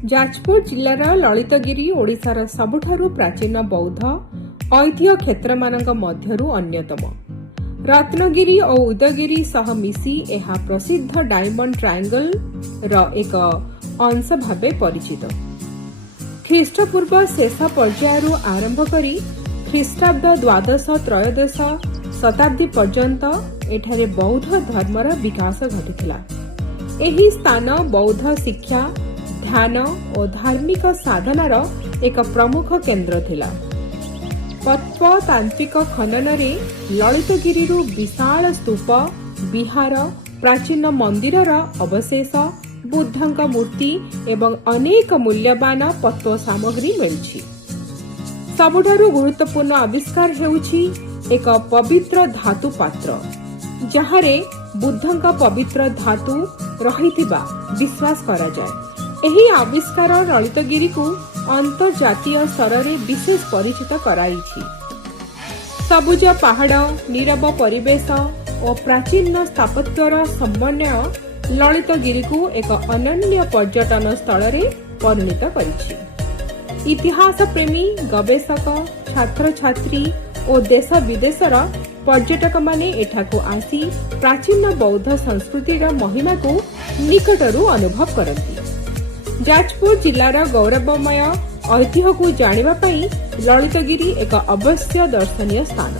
जाजपुर जिल्लार ललितगिरी ओडिशार सबुठारु प्राचीन बौद्ध ऐतिह्य क्षेत्रमानक मध्यरु अन्यतम। रत्नगिरी और उदयगिरी सह मिसी एहा प्रसिद्ध डायमंड ट्रायंगल र एक अंश भावे परिचित। ख्रीष्टपूर्व शेष पर्यायरु आरंभ करी ख्रीष्टाब्द द्वादश त्रयोदश शताब्दी पर्यंत एठारे बौद्ध धर्मर विकास घटिथिला। एही स्थान बौद्ध शिक्षा, ध्यान और धार्मिक साधनार एक प्रमुख केन्द्र थिला। प्रत्नतांत्रिक खनन रे ललितगिरी विशाल स्तूप, विहार, प्राचीन मंदिरर अवशेष, बुद्धंक मूर्ति एवं अनेक मूल्यवान पत्व सामग्री मिलुछि। सबुठारु गुरुत्वपूर्ण आविष्कार हेउछि एक पवित्र धातु पात्र, जहारे बुद्धंक पवित्र धातु रहिथिबा विश्वास करा जाय। एही आविष्कार ललितगिरी को अंतर्जातीय स्तर रे विशेष परिचित कराइछि। सबुज पहाड़, नीरव परिवेश और प्राचीन स्थापत्यर समन्वय ललितगिरी को एक अनन्य पर्यटन स्थल रे परिणत करिछि। इतिहास प्रेमी, गवेषक, छात्र छात्री और देश विदेशर पर्यटक माने एठाको आसी प्राचीन बौद्ध संस्कृतिर महिमा को निकटरू अनुभव करती। जाजपुर जिलार गौरवमय ऐतिह्य को जानिबा पई ललितगिरी एक अवश्य दर्शनीय स्थान।